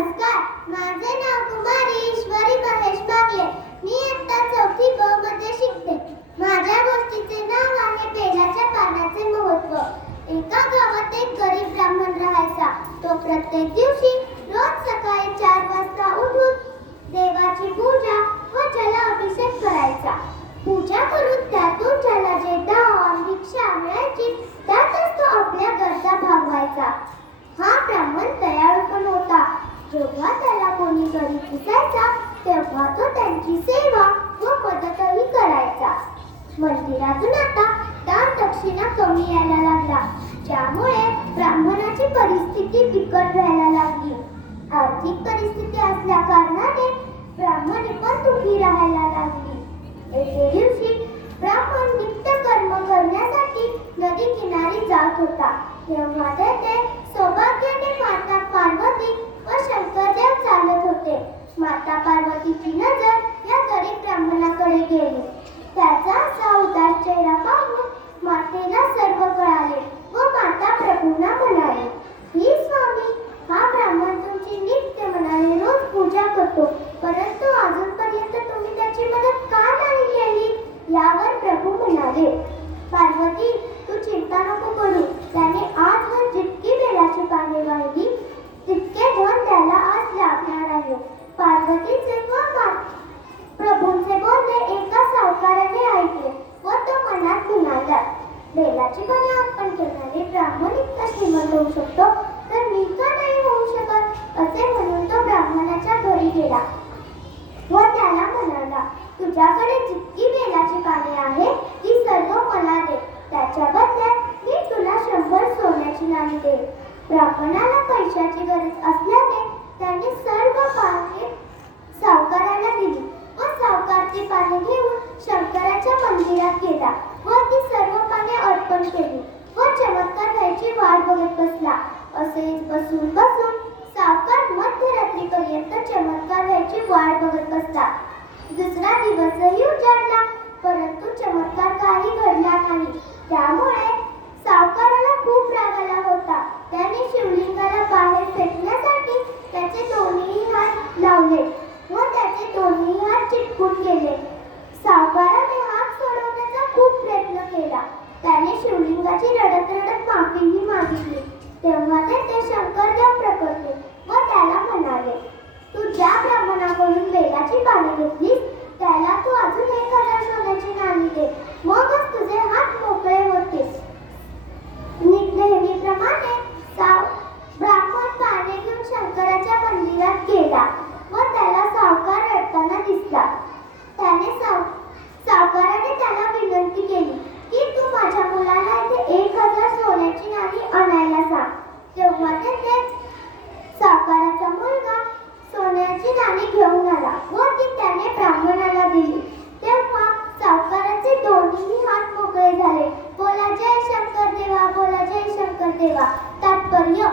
नमस्कार, माझे नाव कुमारी ईश्वरी महेश बागले. मी इयत्ता 4थी ब मध्ये शिकते. माझ्या गोष्टीचे नाव आहे बेलाच्या पानाचे महत्त्व. एका गावात एक गरीब ब्राह्मण राहायचा. तो प्रत्येक दिवशी रोज सकाळी 4 वाजता उठून देवाची पूजा व जलाभिषेक करायचा. पूजा करून त्यातून त्याला जे दान भिक्षा मिळायची त्यातच तो आपल्या गरजा भागवायचा. हा ब्राह्मण दयाळू पण होता. जेव्हा त्याला कोणी गरीब दिसायचा तेव्हा तो त्यांची सेवा व मदतही करायचा. मंदिरातून आता दान दक्षिणा कमी यायला लागला, ज्यामुळे ब्राह्मणाची परिस्थिती बिकट व्हायला लागली. आर्थिक परिस्थिती असल्या कारणाने ब्राह्मणी पण दुखी राहायला लागली. एके दिवशी ब्राह्मण नित्यकर्म करण्यासाठी नदी किनारी जात होता. तेव्हा तेथे सौभाग्याने माता पार्वती व शंकरदेव चालत होते. माता पार्वतीची नजर या गरीब ब्राह्मणाकडे गेली. त्याचा असा उदास चेहरा पाहून मातेला सर्व कळाले व माता प्रभूंना म्हणाली, ही स्वामी, हा ब्राह्मण तुमची नित्य मनाने रोज पूजा करतो, परंतु अजूनपर्यंत तुम्ही त्याची मदत का नाही केली? यावर प्रभू म्हणाले, पार्वती, तू चिंता नको करू. त्याने आजवर जितकी बेलाची पाने वाहिली तितके धन त्याला आज लाभणार आहे. पार्वतीचे व प्रभूंचे बोलणे एका सावकाराने ऐकले व तो मनात म्हणाला, बेलाची पाने अर्पण करणारे ब्राह्मण इतका श्रीमंत होऊ शकतो तर मी का नाही होऊ शकत? असे म्हणून तो ब्राह्मणाच्या घरी गेला व त्याला म्हणाला, तुझ्याकडे जितकी बेलाची पाने आहे ती सर्व मला दे. त्याच्या बदल्यात मी तुला 100 सोन्याची नाणी देईन. ब्राह्मणाला पैशाची गरज असल्याने त्याने सर्व पाने सावकाराला दिली व सावकार ती पाने घेऊन शंकराच्या मंदिरात गेला व ती सर्व पाने अर्पण केली व चमत्कार व्हायची वाट बघत बसला. असेच बसून बसून सावकार मध्यरात्रीपर्यंत चमत्कार व्हायची वाट बघत बसला. दुसरा दिवसही उजाडला, परंतु चमत्कार काही घडला नाही. त्यामुळे सावकाराला खूप राग आला होता. त्याने शिवलिंगाला बाहेर फेकण्यासाठी त्याचे दोन्ही हात लावले व त्याचे दोन्ही हात चिटकून गेले. सावकाराने हात सोडवण्याचा खूप प्रयत्न केला. त्याने शिवलिंगाची रडत रडत माफीही मागितली. तेव्हा ते शंकरदेव प्रकटले व त्याला म्हणाले, तू ज्या ब्राह्मणाकडून बेलाची पाने घेतलीस त्याला तू अजून 1000 सोन्याची नाणी दे, मगच तुझे हात मोकळे होतील. नेहमीप्रमाणे ब्राह्मण पाने घेऊन शंकराच्या मंदिरात गेला व त्याला सावकार रडताना दिसला. सावकाराने त्याला विनंती केली की तू माझ्या मुलाला इथे 1000 सोन्याची नाणी आणायला सांग. तेव्हा तेथे सावकाराचा मुलगा सोन्याची नाणी घेऊन आला व ती त्याने ब्राह्मणाला दिली. तेव्हा सावकाराचे दोन्ही हात मोकळे झाले. बोला जय शंकर देवा, बोला जय शंकर देवा. तात्पर्य,